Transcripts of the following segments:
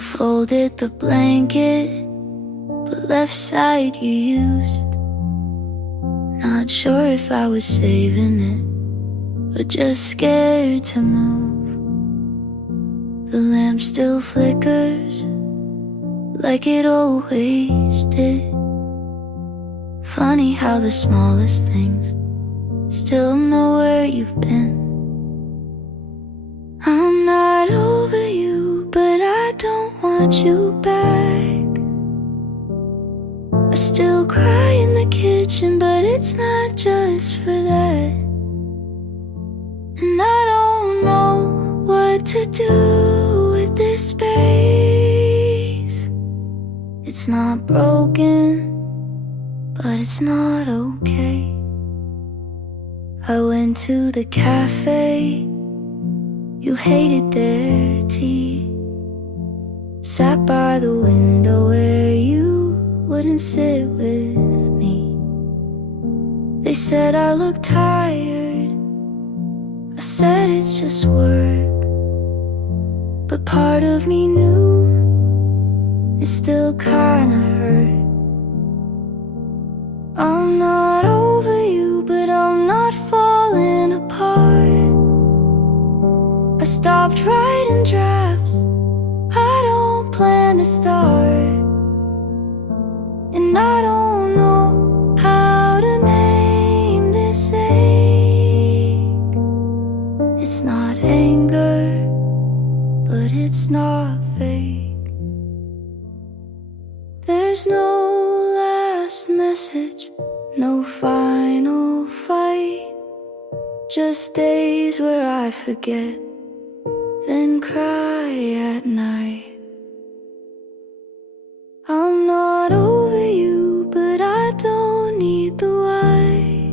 folded the blanket, but left side you used. Not sure if I was saving it or just scared to move. The lamp still flickers like it always did. Funny how the smallest things still know where you've been. I'm not over you, but I don't want you back. I still cry in the kitchen, but it's not just for that. And I don't know what to do with this space. It's not broken, but it's not okay. I went to the cafe, you hated their tea. Sat by the window where you wouldn't sit with me. They said I looked tired, I said it's just work. But part of me knew it still kinda hurt. I'm not over you, but I'm not falling apart. I stopped writing drafts, I don't plan to start. And I don't know how to name this ache. It's not anger, but it's not fake. There's no last message, no final fight. Just days where I forget, then cry at night. I'm not over you, but I don't need the why.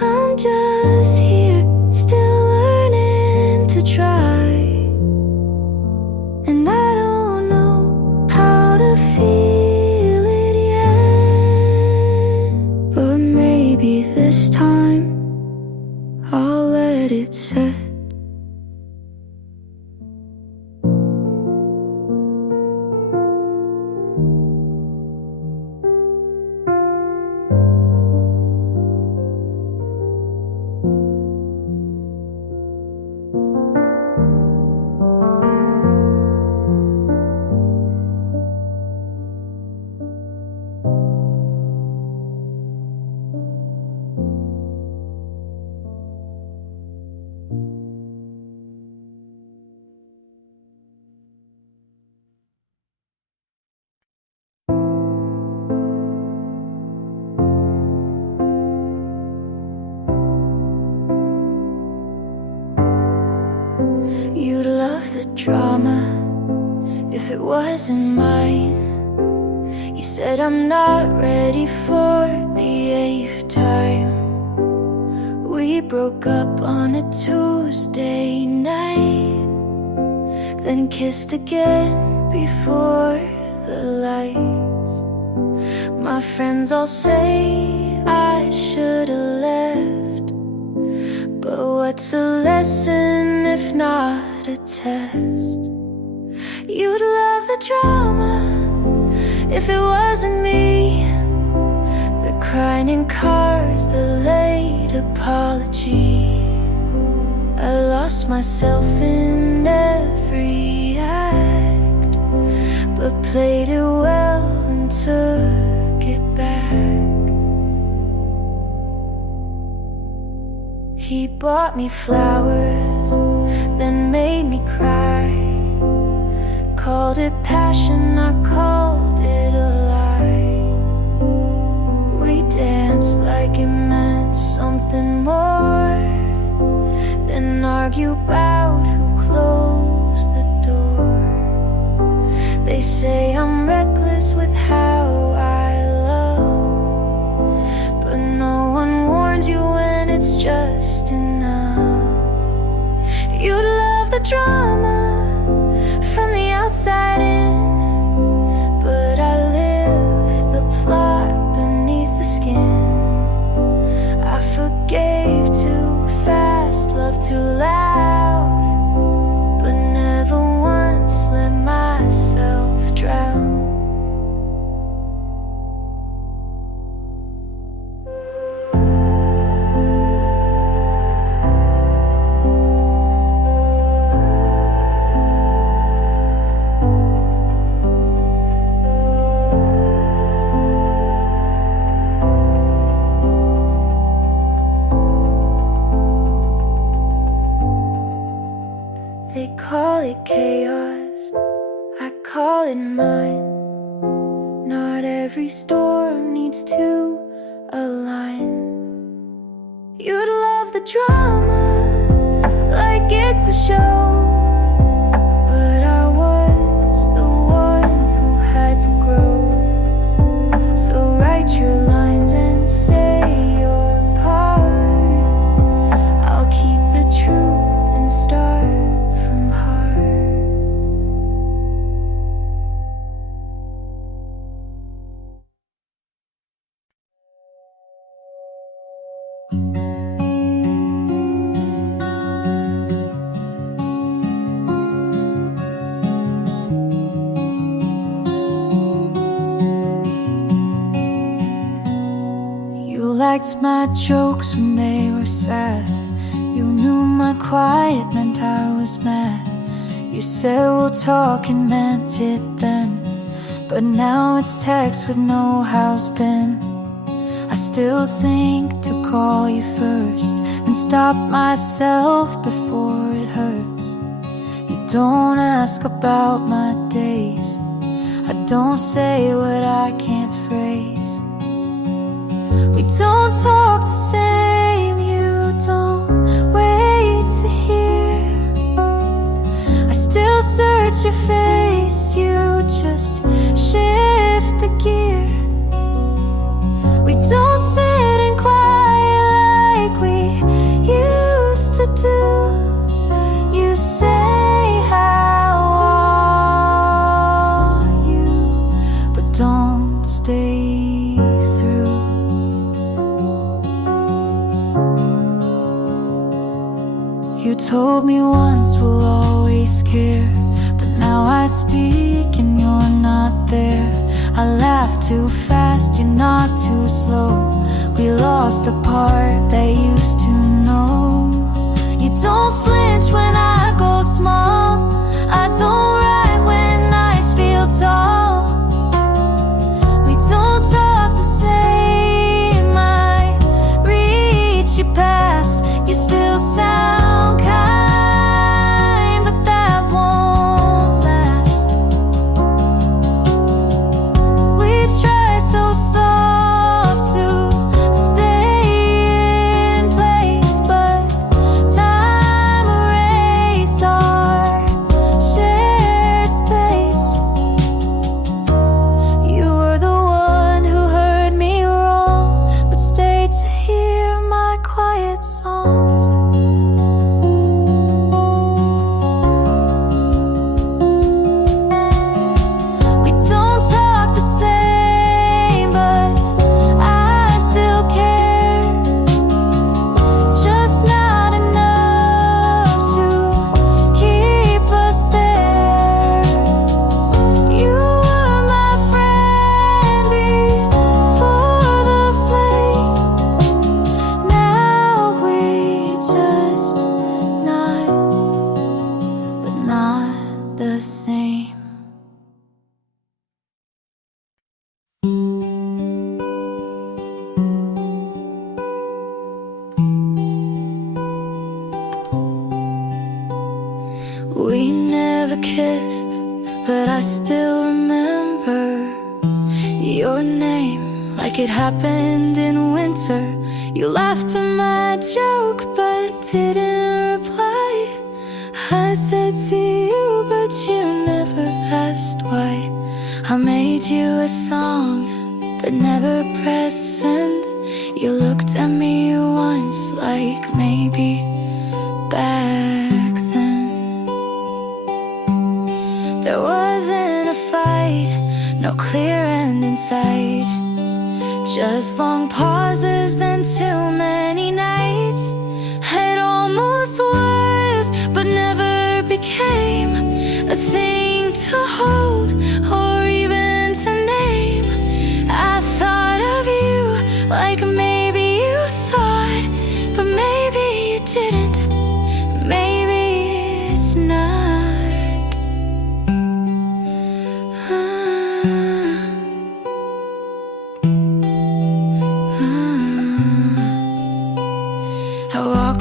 I'm just here, still learning to try. And I don't know how to feel it yet, but maybe this time I'll let it set. You'd love the drama if it wasn't mine. You said I'm not ready for the 8th time. We broke up on a Tuesday night, then kissed again before the lights. My friends all say I should've left, but what's a lesson if not a test? You'd love the drama if it wasn't me. The crying in cars, the late apology. I lost myself in every act, but played it well and took it back. He bought me flowers, then made me cry. Called it passion, I called it a lie. We danced like it meant something more, then argue about who closed the door. They say I'm reckless with how I love, but no one warns you when it's just enough. You'd love the drama from the outside in, every storm needs to align. You'd love the drama like it's a show, but I was the one who had to grow. So write your lines and say your part. I'll keep the truth and start from heart. You liked my jokes when they were sad. You knew my quiet meant I was mad. You said we'll talk and meant it then, but now it's text with no how's been. I still think to call you first and stop myself before it hurts. You don't ask about my days. I don't say what I can't phrase. We don't talk the same, you don't wait to hear. I still search your face, you just shift the gear. We don't sit and quiet like we used to do. You say, how are you? But don't stay through. You told me once we'll always care, but now I speak and you're not there. I laugh too fast, you're not too slow. We lost the part that used to know. You don't flinch when I go small. I don't write when nights feel tall. We don't talk the same. I reach you past, you still sound kind, but that won't last. We try so soft to stay in place, but time erased our shared space. You were the one who heard me wrong, but stayed to hear my quiet songs. We don't talk the same, but I still care. Just not enough to keep us there. You were my friend before the flame. Now we just not, but not the same. We never kissed, but I still remember your name like it happened in winter. You laughed at my joke, but didn't reply. I said to you, but you never asked why. I made you a song, but never pressed send. You looked at me once like maybe back then. There wasn't a fight, no clear end in sight. Just long pauses, then too many nights. It almost was, but never became a thing to hold or even to name. I thought of you like maybe you thought, but maybe you didn't. Maybe it's not. I walk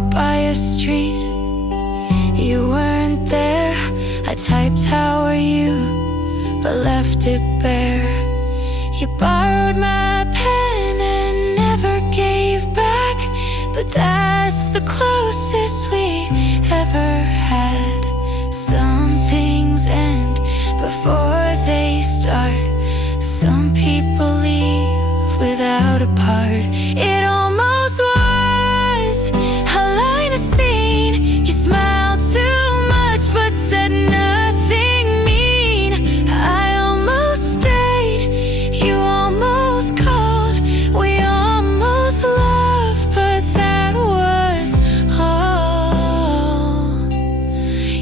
You borrowed my pen and never gave back, but that's the closest we ever had. Some things end before they start. Some people leave without a part. It almost was a line of scene. You smiled too much but said nothing mean. I almost stayed, you almost called, we almost loved, but that was all.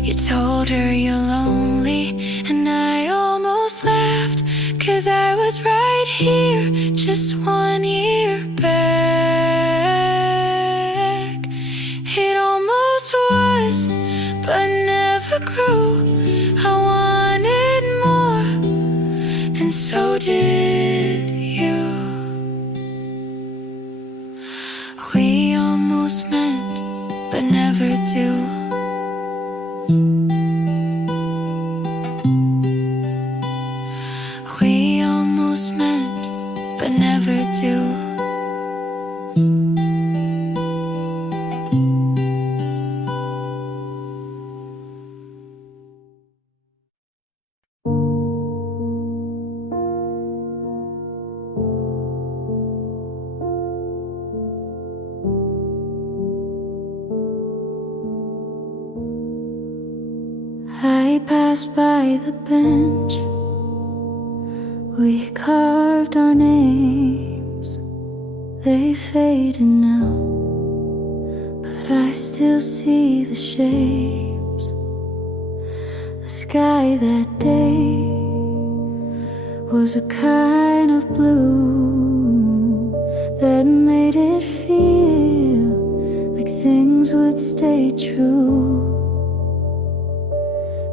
You told her you're lonely, and I almost laughed, 'cause I was right here just 1 year back. It almost was, but never grew. I wanted more, and so did you. We almost met, but never do. We almost met, but never do. I passed by the bench. We carved our names. They faded now, but I still see the shapes. The sky that day was a kind of blue that made it feel like things would stay true.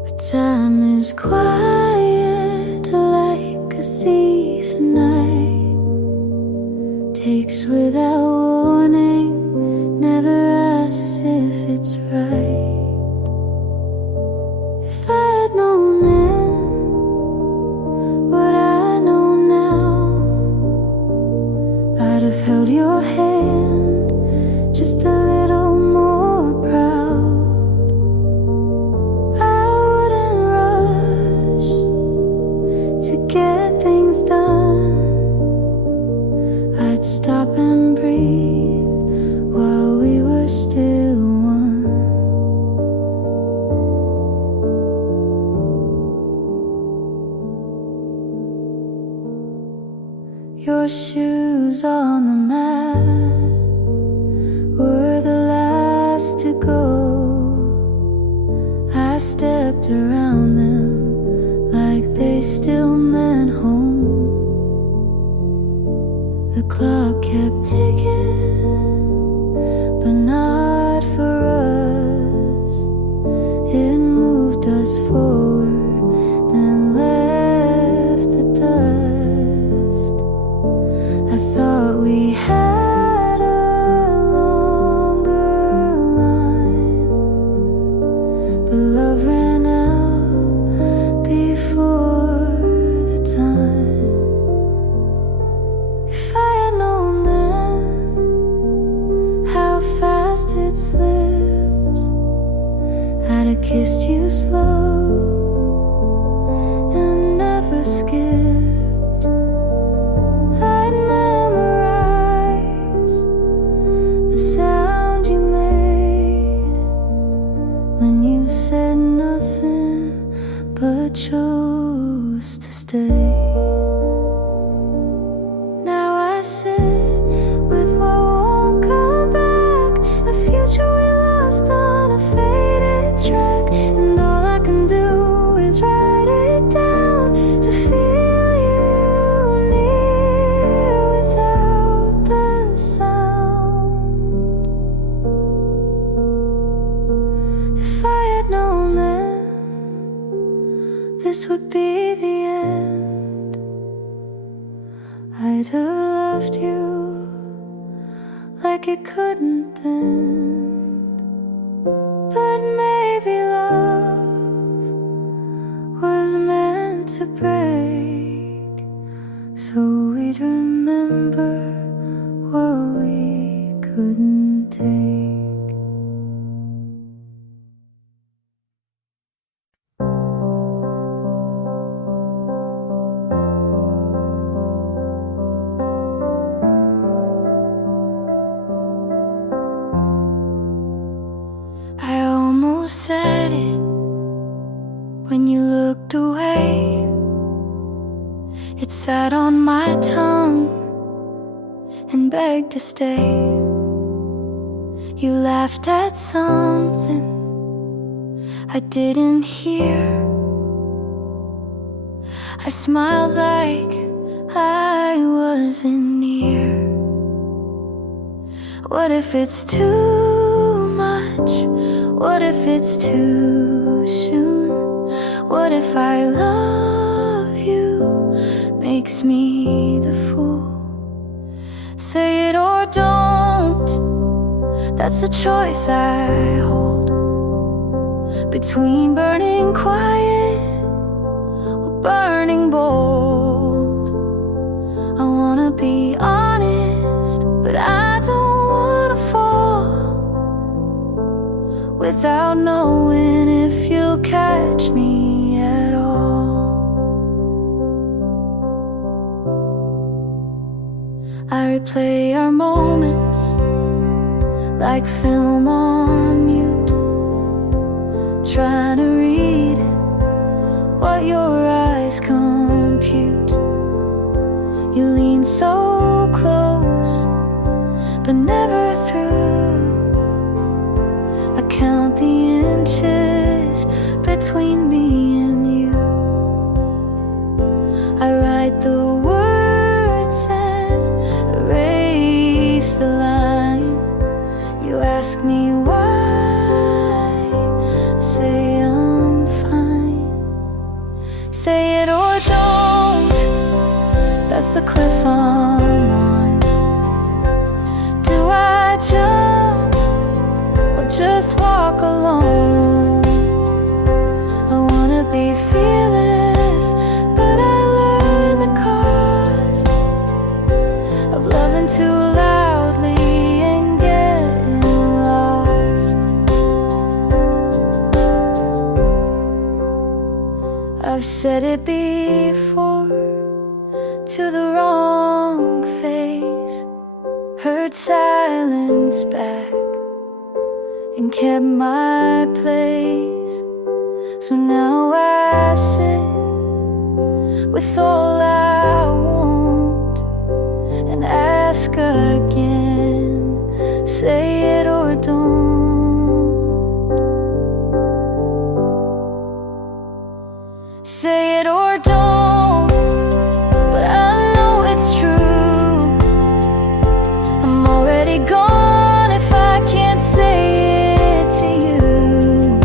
But time is quiet like a thief at night, takes without warning, never asks if it's right. If I had known then what I know now, I'd have held your hand just a little more proud. I wouldn't rush to get things done. I'd stop and breathe while we were still one. Your shoes on the mat were the last to go. I stepped around them like they still meant home. The clock kept ticking, but not for us. It moved us forward, then left the dust. I thought we had a longer line, but love ran out before the time. If I had known then how fast it slips, I'd have kissed you slow and never skipped. I'd memorize the sound you made when you said nothing but chose to stay. Now I sit with what won't come back, a future we lost on a faded track, and all I can do is write it down to feel you near without the sound. If I had known then this would be the end, I'd have loved you like it couldn't bend. But maybe love was meant to break, so so we'd remember what we couldn't take. I almost said it when you looked away. It sat on my tongue and begged to stay. You laughed at something I didn't hear. I smiled like I wasn't near. What if it's too much? What if it's too soon? What if I love you makes me the fool? Say it or don't, that's the choice I hold. Between burning quiet or burning bold. I wanna be honest, but I don't wanna fall without knowing if you'll catch me at all. I replay our moments like film on mute, trying to read what your eyes compute. You lean so close, but never through. I count the inches between me and you. I write the words and erase the line. You ask me why, I say I'm fine. Say it or don't, that's the cliff I'm on. Do I jump or just walk alone? I wanna be fearless, but I learned the cost of loving too loudly and getting lost. I've said it before to the wrong face, heard silence back and kept my place. So now I sit with all I want and ask again, say it or don't. Say it or don't, but I know it's true. I'm already gone if I can't say it to you.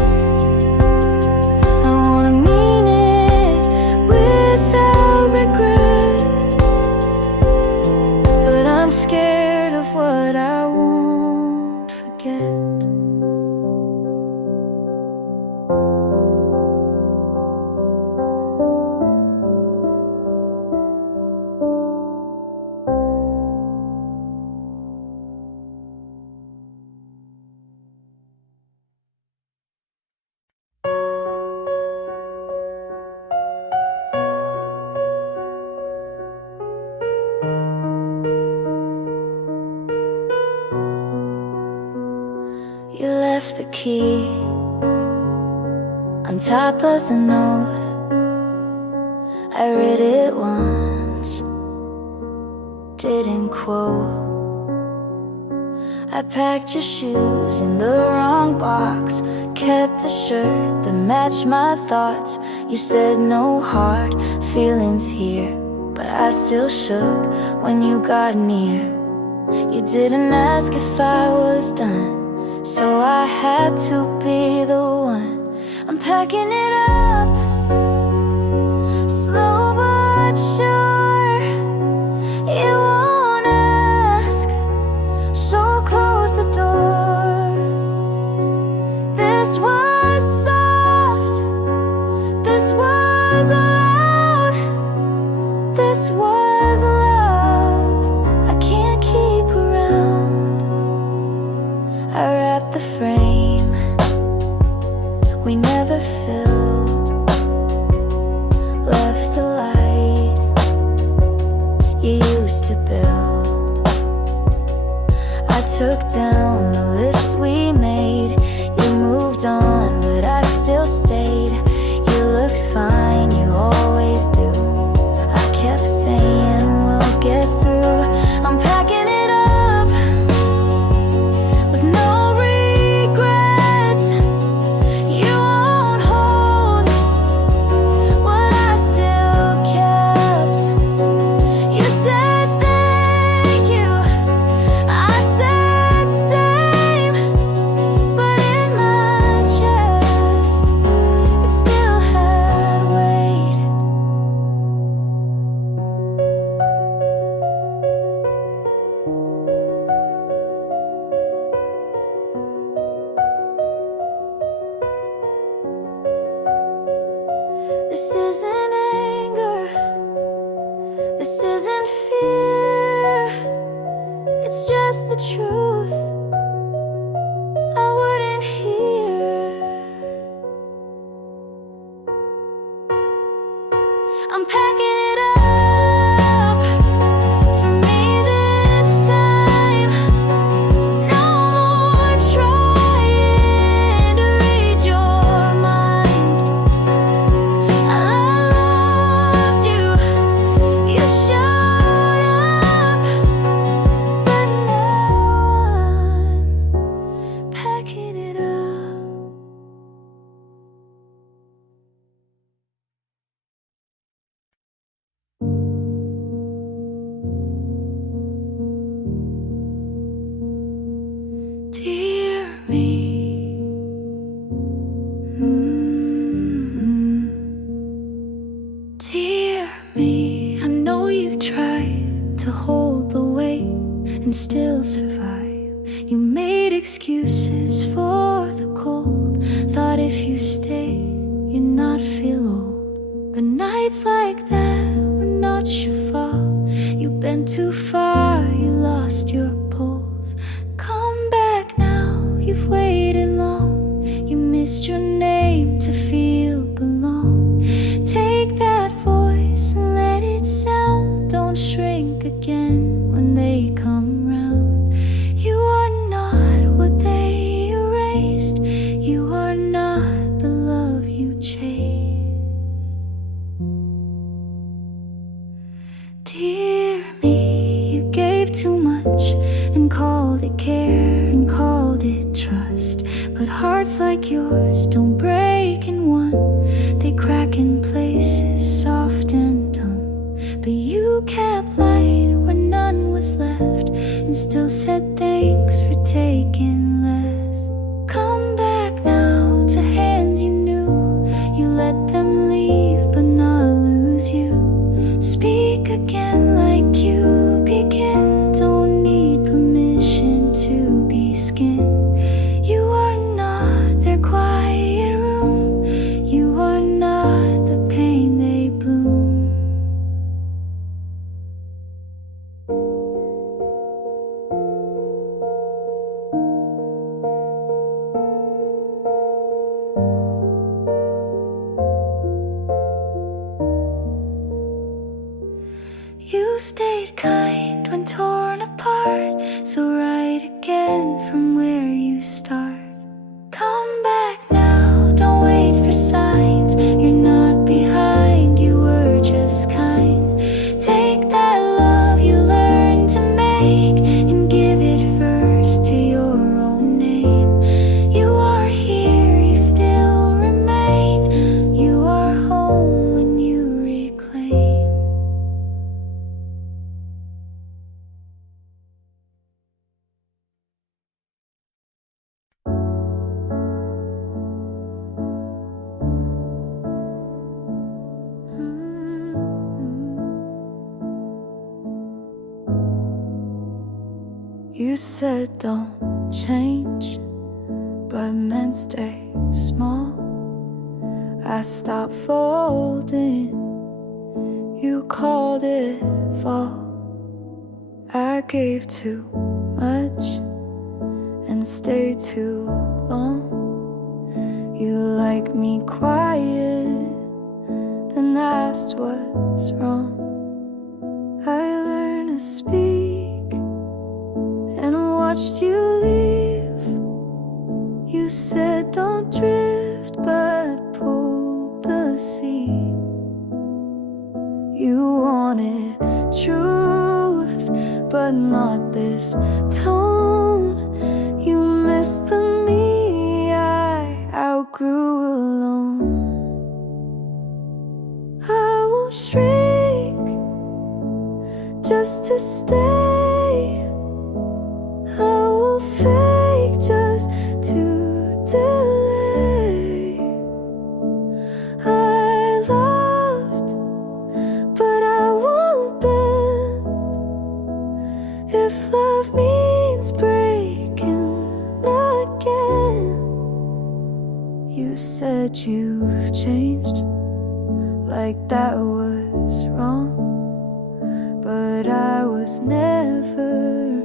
I wanna mean it without regret, but I'm scared of what I won't forget. You left the key on top of the note. I read it once, didn't quote. I packed your shoes in the wrong box, kept the shirt that matched my thoughts. You said no hard feelings here, but I still shook when you got near. You didn't ask if I was done, so I had to be the one. I'm packing it up, slow but sure. You won't ask, so close the door. This was soft, this was loud, this was was love I can't keep around. I wrapped the frame we never filled, left the light you used to build. I took down the list we made. You moved on, but I still stayed. You looked fine, you always do. I kept saying we'll get through. I'm packing it up with no regrets. You won't hold what I still kept. You said thank you, I said same, but in my chest it still had weight. This isn't anger, this isn't fear, it's just the truth I wouldn't hear. I'm packing it up for me this time. No more trying to read your mind. I loved you, you showed up, but now I'm packing it up. Dear me, dear me, I know you tried to hold the weight and still survive. You made excuses for the cold, thought if you stayed you'd not feel old. But nights like that were not your fault. You bent too far, you lost your pulse. Come back now, you've waited long. You missed your name to feel belong. Take that voice and let it sound. Don't shrink again when they come round. You are not what they erased. You are not the love you chased. Dear me, you gave too much and called it care and called it trust. But hearts like yours don't break in one. They crack in places soft and dumb. But you kept light where none was left and still said thanks for taking less. Come back now to hands you knew. You let them leave but not lose you. Speak again like you begin. Don't need permission to be skin. You are not their quiet room. You are not the pain they bloom. You stayed kind when torn apart, so write again from where you start. Come back now, don't wait for signs. You're not behind, you were just kind. Take that love you learned to make and give it first to your own name. You are here, you still remain. You are home when you reclaim. You said don't change, but meant stay small. I stopped folding. You called it fall. I gave too much and stayed too long. You liked me quiet, then asked what's wrong. I learned to speak and watched you leave. You said don't drift, but pulled the sea. You wanted truth, but not this tone. You missed the me I outgrew alone. I won't shrink just to stay. I won't fake just to delay. I loved, but I won't bend. If love means breaking again. You said you've changed, like that was wrong. But I was never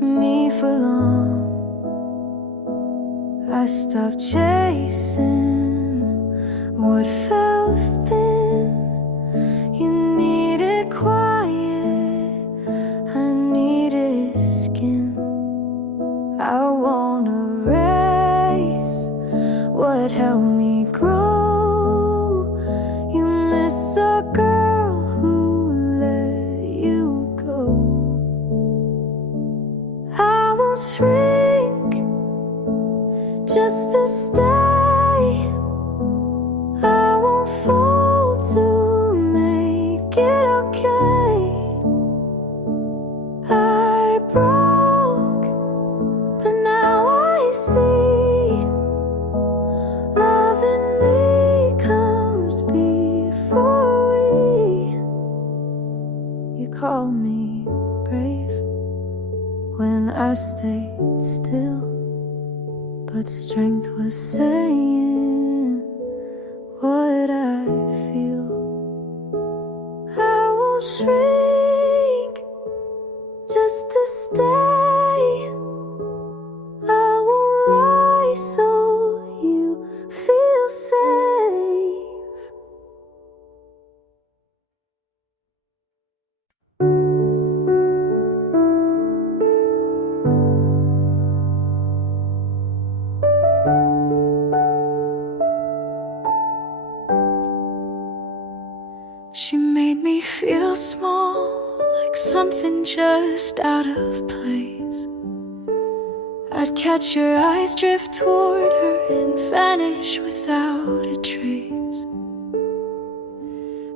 me for long. I stopped chasing what felt thin. You needed quiet, I needed skin. I won't erase what helped me grow. You miss a girl who let you go. I won't shrink just to stay. I won't fold to make it okay. I broke, but now I see love in me comes before we. You called me brave when I stayed still, but strength was saying what I feel. I won't shrink just to stay. I won't lie so you feel safe. She made me feel small, like something just out of place. I'd catch your eyes drift toward her and vanish without a trace.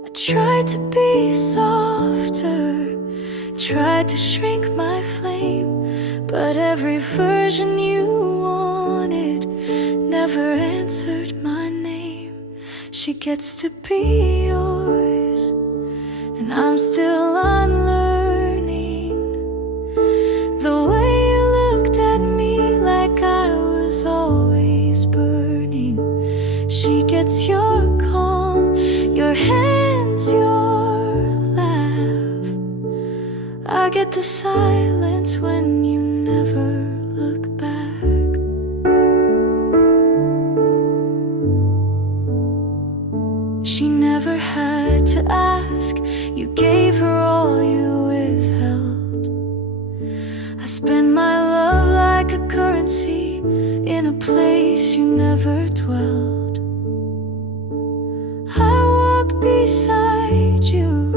I tried to be softer, tried to shrink my flame, but every version you wanted never answered my name. She gets to be yours, and I'm still unlearning the way you looked at me like I was always burning. She gets your calm, your hands, your laugh. I get the silence when you never look back. She never had to ask, you gave her all you withheld. I spend my love like a currency in a place you never dwelled. I walked beside you,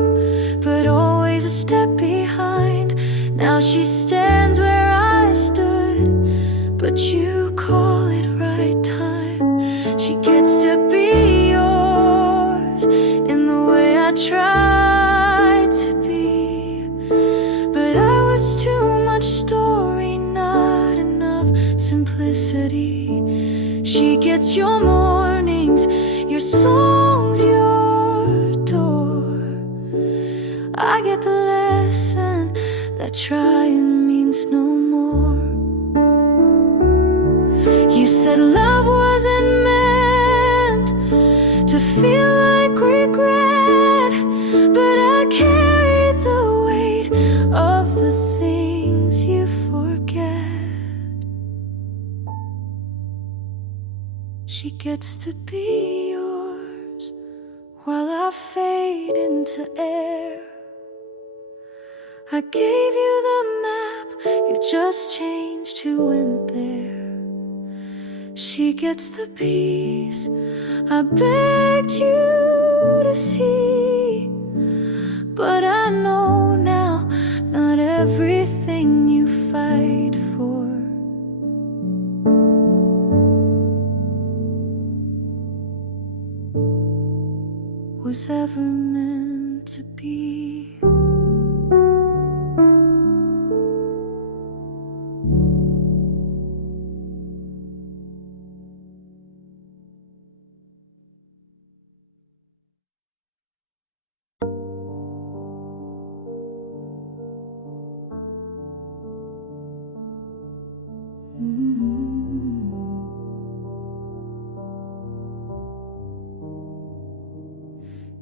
but always a step behind. Now she stands where I stood, but you call it right time. She gets to be yours in the way I tried to be, but I was too much story, not enough simplicity. She gets your mornings, your songs, your door. I get the lesson that trying means no more. You said love wasn't meant to feel like regret, gets to be yours while I fade into air. I gave you the map, you just changed who went there. She gets the piece I begged you to see, but I know now not everything you fight for was ever meant to be.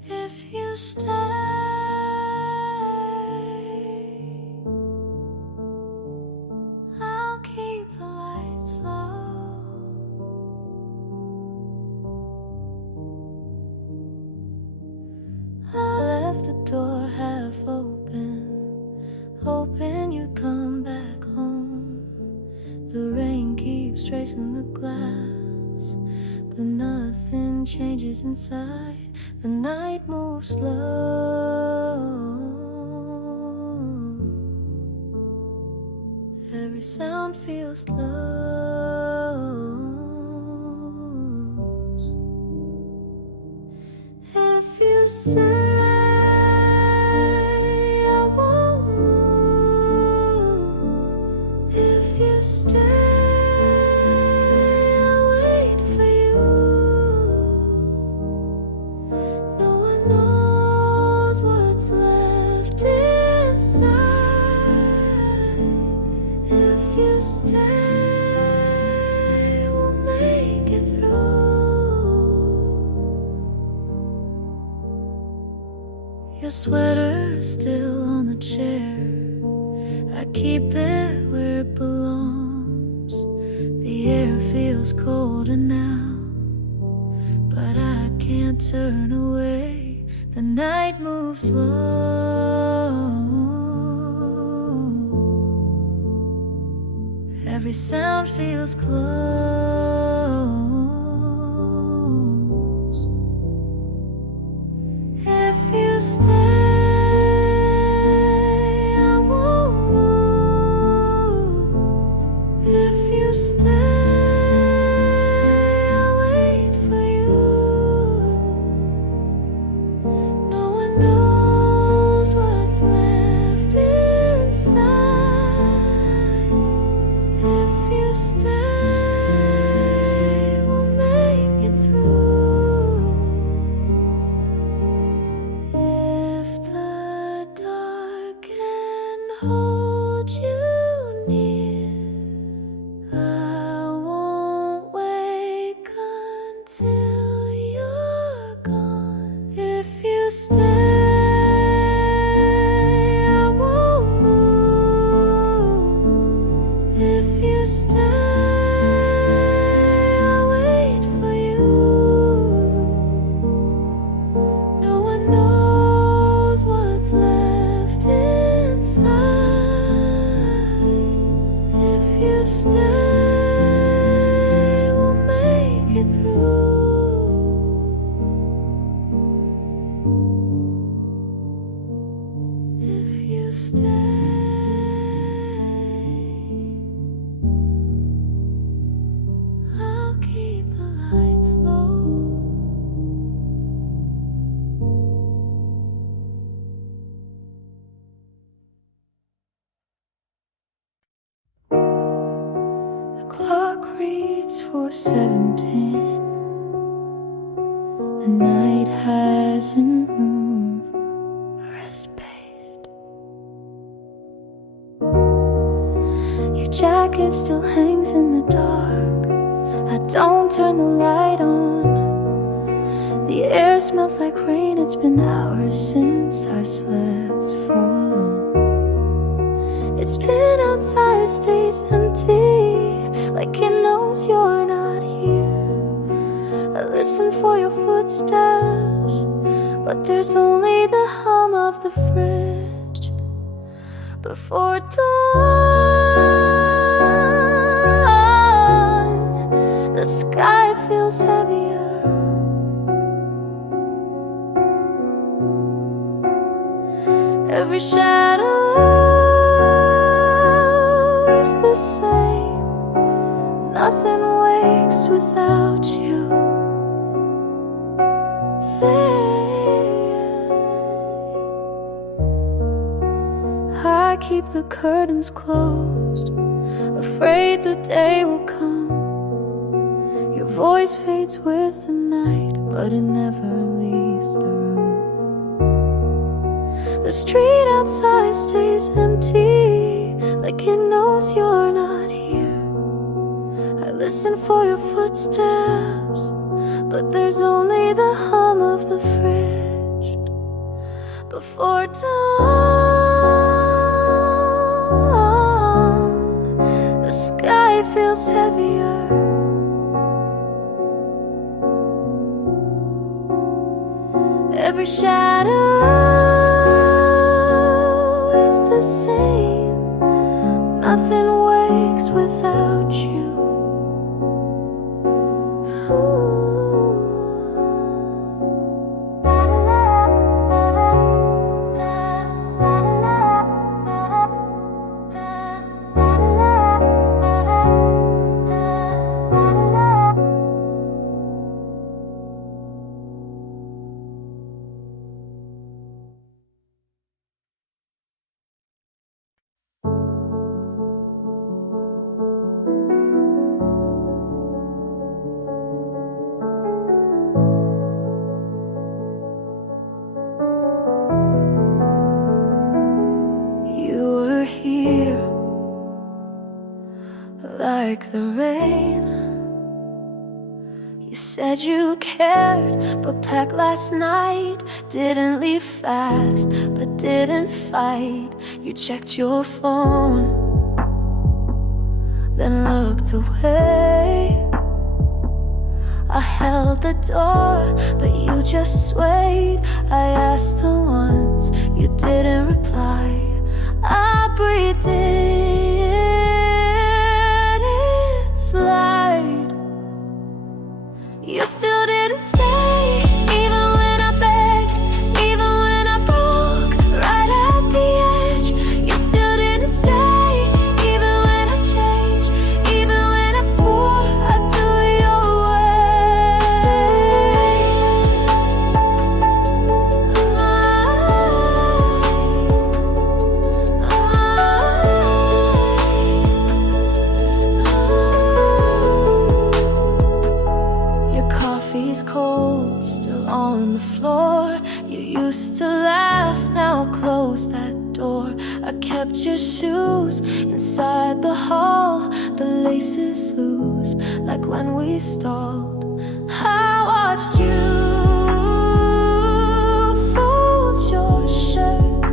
If you stay, I'll keep the lights low. I left the door half open, hoping you'd come back home. The rain keeps tracing the glass, but nothing changes inside. The night moves slow. Every sound feels close. If you say I won't move, if you stay, what's left inside. If you stay, we'll make it through. Your sweater's still on the chair, I keep it where it belongs. The air feels colder now, but I can't turn away. The night moves slow. Every sound feels close. If you stay, I won't move. If you stay, what's left inside. If you stay, we'll make it through. If the dark can hold you near, I won't wake until you're gone. If you stay, left inside. If you stay, we'll make it through. If you stay, I'll keep the lights low. Clock reads 4:17. The night hasn't moved or spaced. Your jacket still hangs in the dark. I don't turn the light on. The air smells like rain. It's been hours since I slept full. It's been outside, stays empty, like it knows you're not here. listen for your footsteps, but there's only the hum of the fridge before dawn. The sky feels heavier. Every shadow is the same. Nothing wakes without you. I keep the curtains closed, afraid the day will come. Your voice fades with the night, but it never leaves the room. The street outside stays empty, like it knows you're not here. I listen for your footsteps, but there's only the hum of the fridge before dawn. The sky feels heavier. Every shadow is the same. Nothing wakes without you. Like the rain, you said you cared, but packed last night. Didn't leave fast, but didn't fight. You checked your phone, then looked away. I held the door, but you just swayed. I asked her once, you didn't reply. I breathed in, it slide. You still didn't stay, even when I begged, even when I broke right at the edge. You still didn't stay, even when I changed, even when I swore I'd do your Coffee's cold, still on the floor. You used to laugh, now close that door. I kept your shoes inside the hall, the laces loose, like when we stalled. I watched you fold your shirt.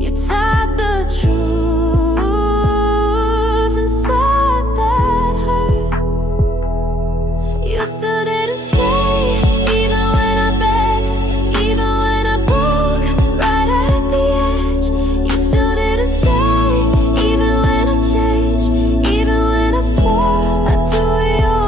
You tied the truth inside that hurt. You still didn't stay, even when I begged, even when I broke right at the edge. You still didn't stay, even when I changed, even when I swore I'd do your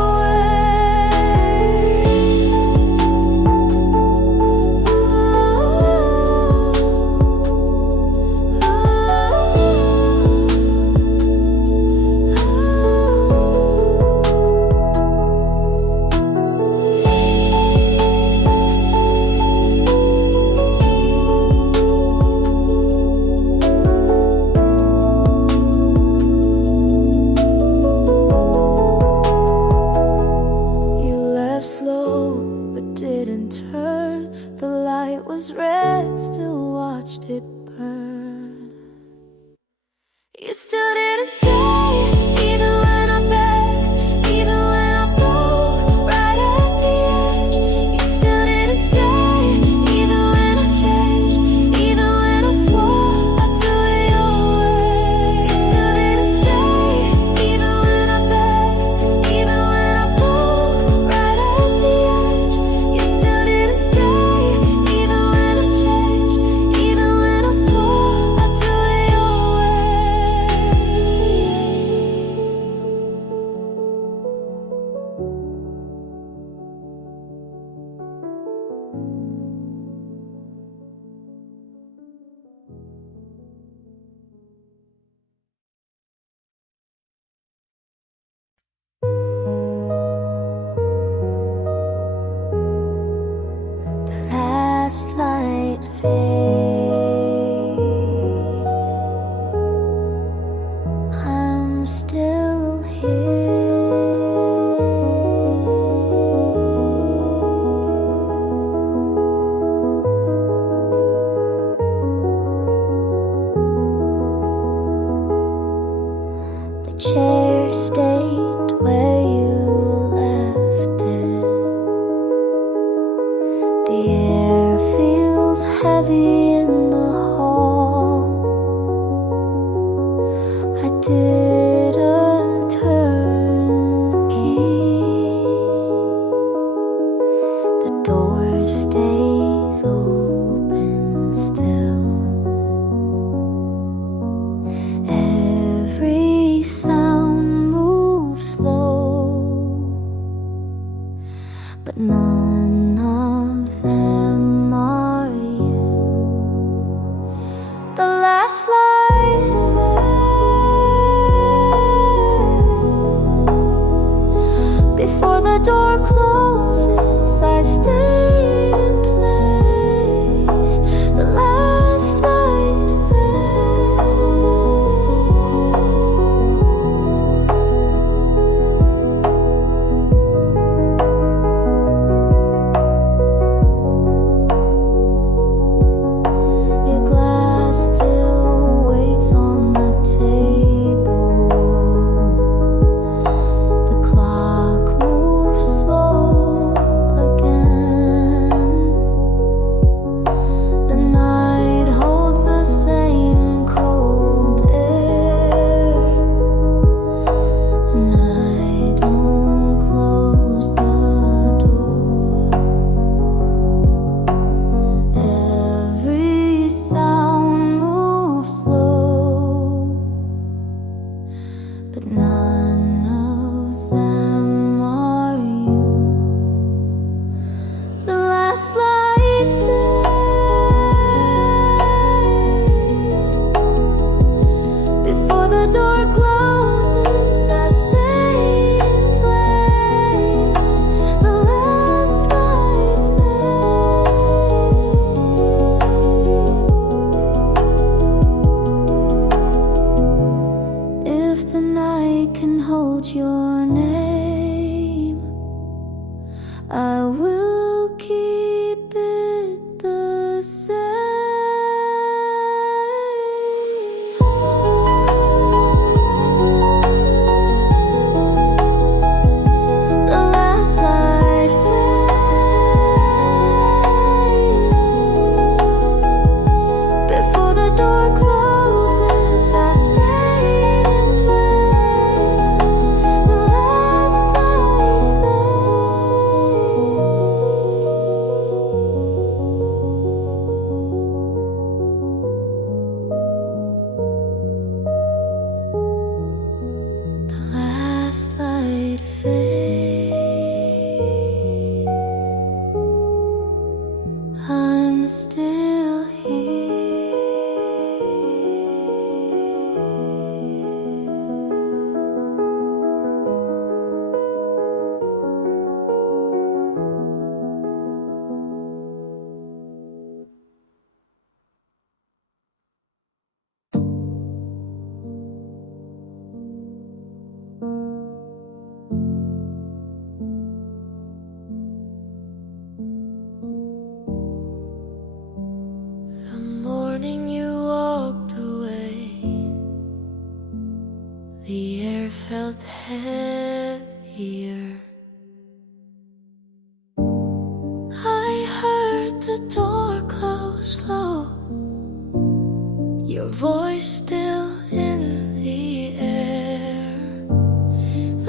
slow, but didn't turn. The light was red, still watched it burn. You still didn't stay, even when I begged, even when I broke right at the edge. You still didn't stay, even when I changed, even when I swore I'd do your way. You still didn't stay, even when I begged, even when I broke right at chair stayed where you left it. The air feels heavy in the hall. I didn't turn the key. The door stays open still. Every sound moves slow, but none of them are you. The last light fade before the door closes. I stayed in place. The last light your glass still waits on the table. The clock moves slow again. The night holds the same cold air, and I don't close the door. Every sound moves slow, but none of them are you. The last light fade before the door closes. I stayed in place. The last light fade. If the night can hold your name, I will keep it the same. The last light fade before the door closes. I stayed in place. The last light fade. The last light fade. I'm still here. The morning you walked away, the air felt heavier. I heard the door close slow, your voice still in the air.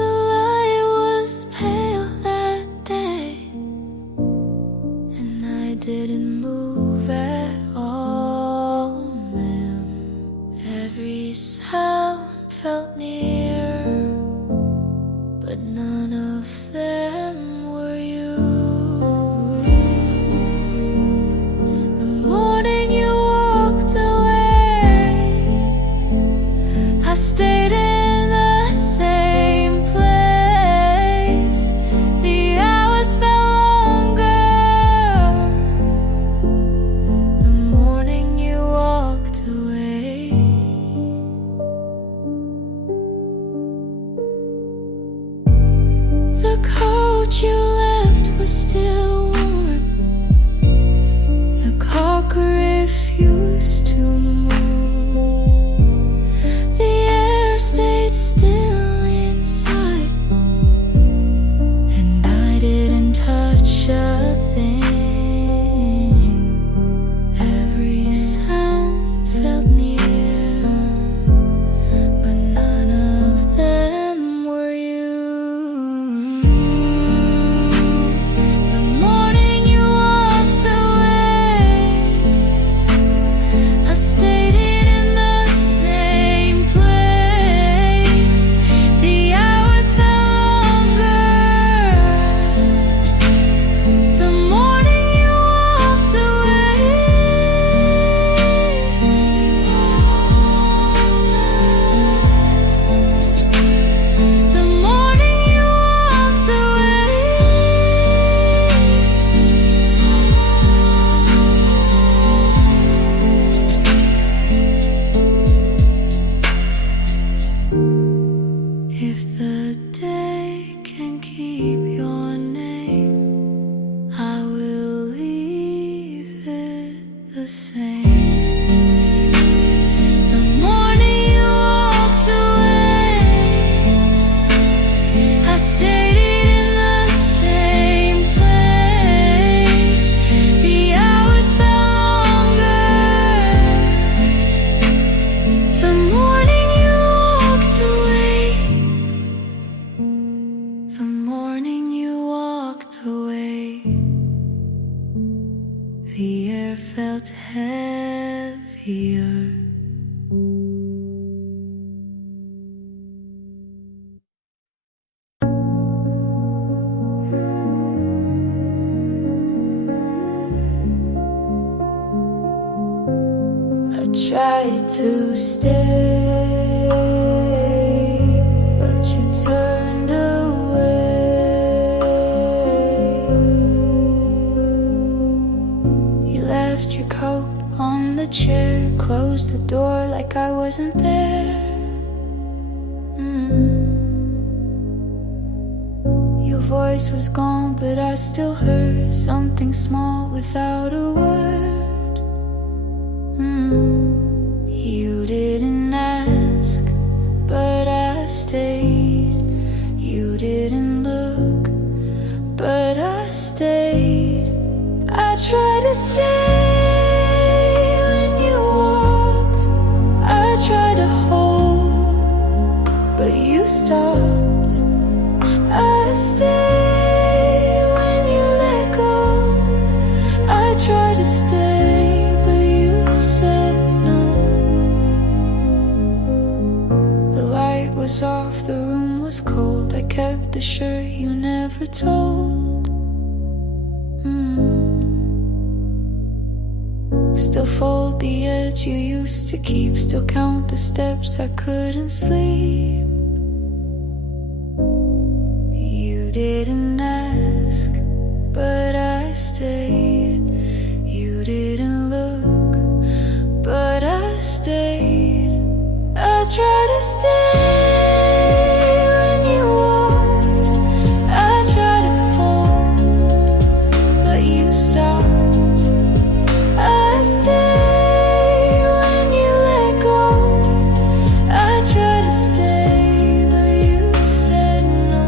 The light was pale that day, and I didn't move at all, ma'am. Every sound felt near, but none of them were you. The morning you walked away, I stayed in the same place. The hours felt longer. The morning you walked away. tried to stay, but you turned away. You left your coat on the chair, closed the door like I wasn't there. Your voice was gone, but I still heard something small without a word. You didn't ask, but I stayed. You didn't look, but I stayed. I tried to stay when you walked. I tried to hold, but you stopped. I stayed when you let go. I tried to stay, but you said no. The light was off, the room was cold. I kept the shirt you never told. Still fold the edge you used to keep. Still count the steps I couldn't sleep. You didn't ask, but I stayed. You didn't look, but I stayed. I tried to stay when you walked. I tried to hold, but you stopped. I stayed when you let go. I tried to stay, but you said no.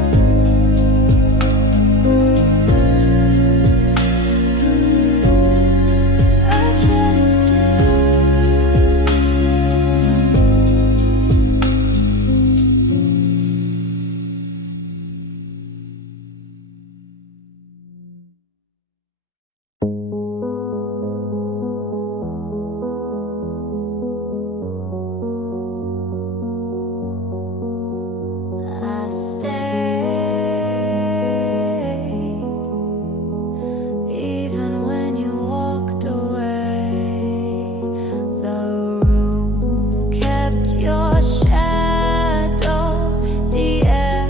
I tried to stay, said no. I stayed, even when you walked away. The room kept your shadow, the air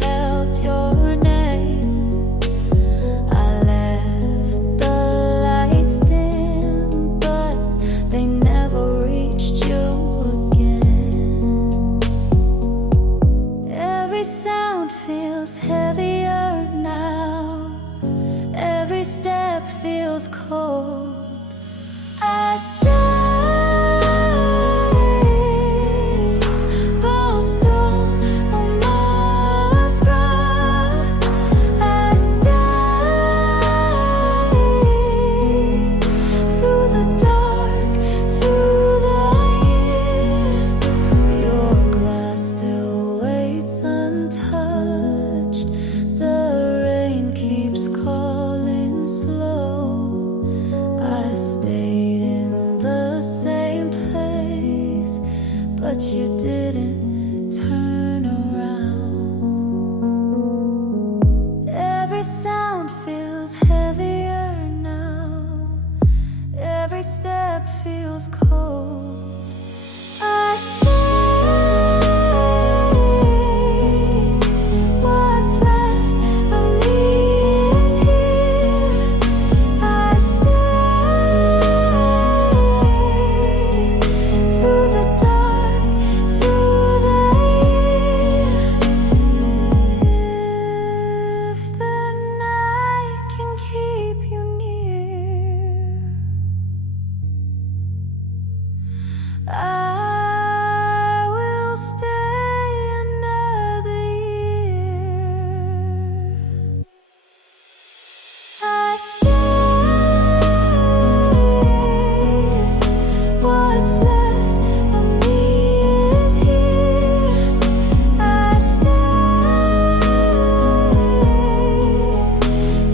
held your name. I left the lights dim, but they never reached you again. Every sound feels heavier now. Every step feels cold. I stayed, lost on a mascara. I stayed through the dark, through the year. Your glass still waits untouched. The rain keeps calling slow. I stayed in the same place, but you didn't turn around. Every sound feels heavier now. Every step feels cold. I stayed. What's left of me is here. I stayed through the dark, through the year. If the night can keep you near, I will stay another year. I stayed. What's left of me is here. I stayed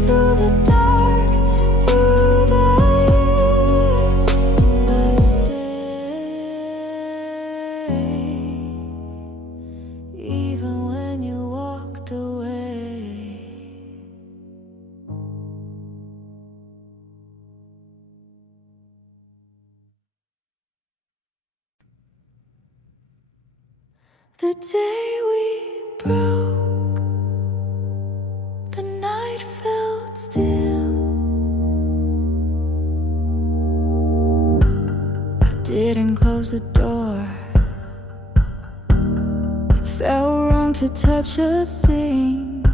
through the dark, through the year. I stayed. The day we broke, the night felt still. I didn't close the door. It felt wrong to touch a thing.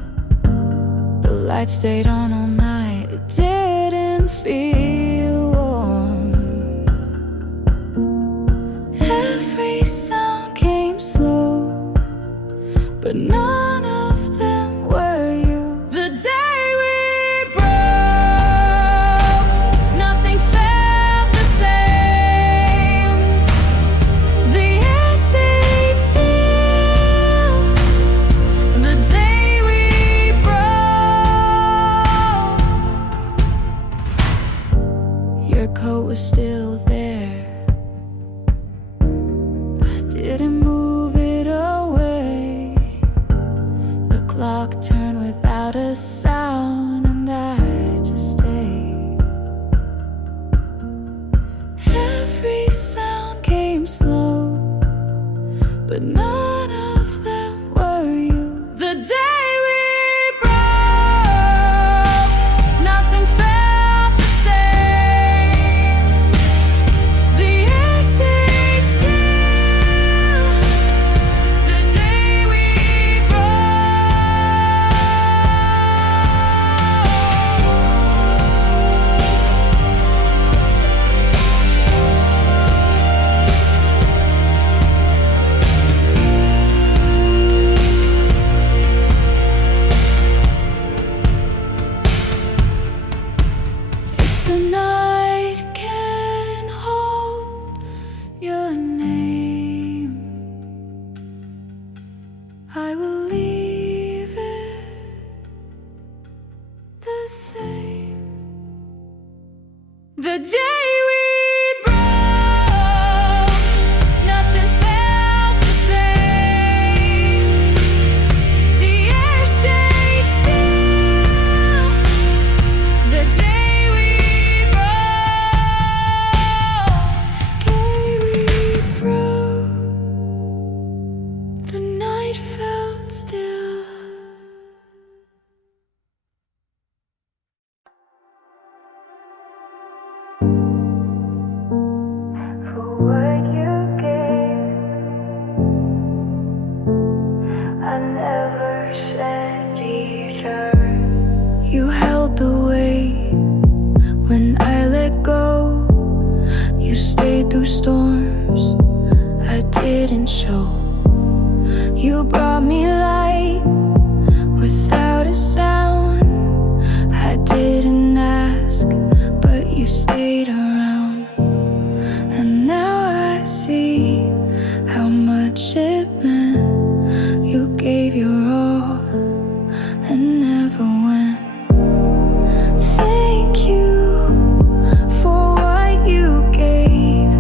The light stayed on all night. It didn't feel warm. Every sound came slow, but none of them were you. The day we broke, nothing felt the same. The air stayed still. The day we broke, your coat was still there. I didn't move it away. The clock turned without a sound, and I just stayed. Every sound came slow, but none of them were you. The day we broke, nothing felt the same. The air stayed still. The day we If the night can hold your name, I will leave it the same. The day we broke, nothing felt the same. The air stayed still. The day we broke, the night felt still. For what you gave, I never said either. You held the weight when I let go. You stayed through storms I didn't show. You brought me light without a sound. I didn't ask, but you stayed around. And now I see how much it meant. You gave your all and never went. Thank you for what you gave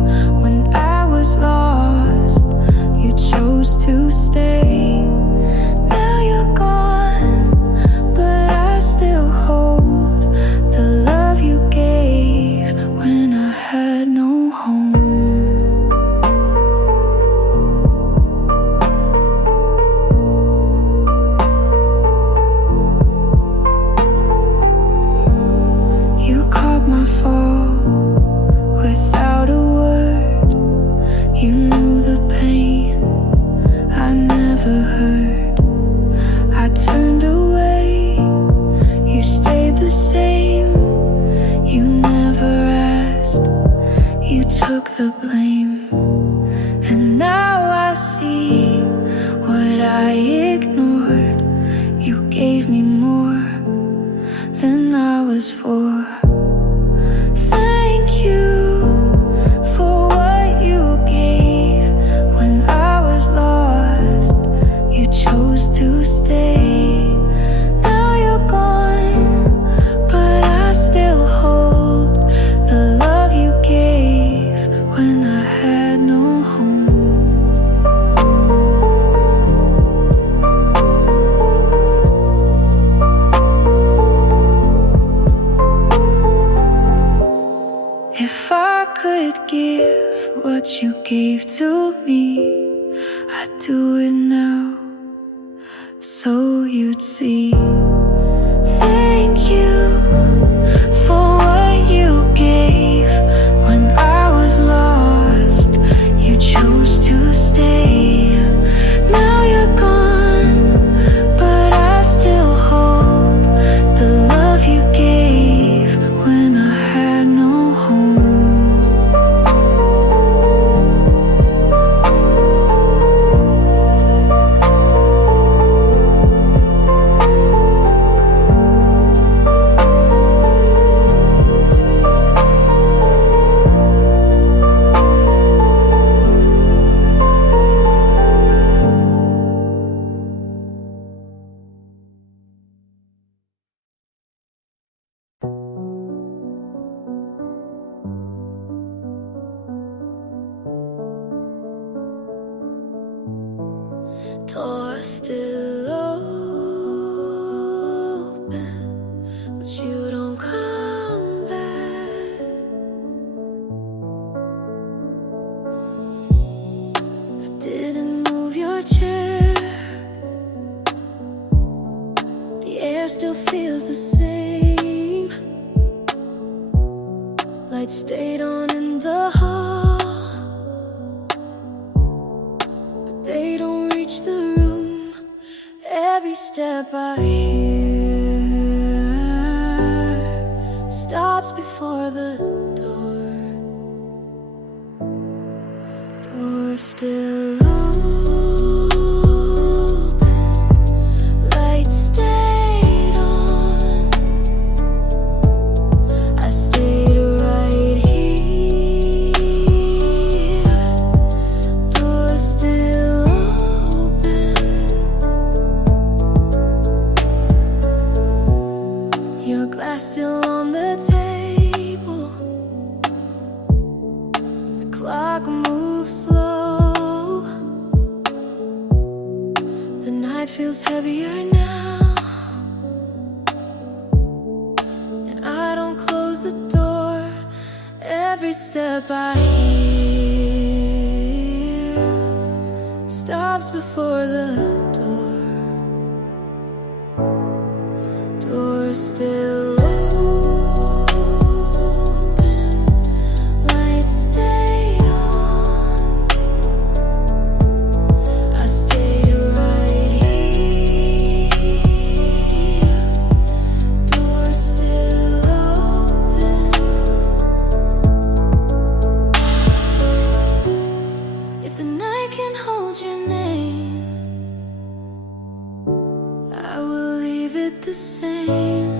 when I was lost. You chose to stay. Now you're gone, but I still hold the love you gave when I had no home. You caught my fall without a word. You knew the pain I never heard. I turned away, you stayed the same. You never asked, you took the blame. And now I see what I ignored. You gave me more than I was for. Thank you for what you gave when I was lost. You chose to stay. Now you're gone, but I still hold the love you gave when I had no home. If I could give what you gave to me, I'd do it now so you'd see. Thank you for what you gave when I was lost. You chose to stay. Now you're gone, but I still hold the love you gave when I had no home. Door still open, but you don't come back. I didn't move your chair. The air still feels the same. Lights stayed on in the hall, but they don't reach the room. Every step I hear stops before the door. Door still open, lights stayed on. I stayed right here. Door still your glass still on the table. The clock moves slow. The night feels heavier now, and I don't close the door. Every step I hear stops before the door. Door still open, lights stayed on. I stayed right here. Door still open. If the night can hold your name, I will leave it the same.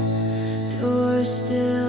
Door still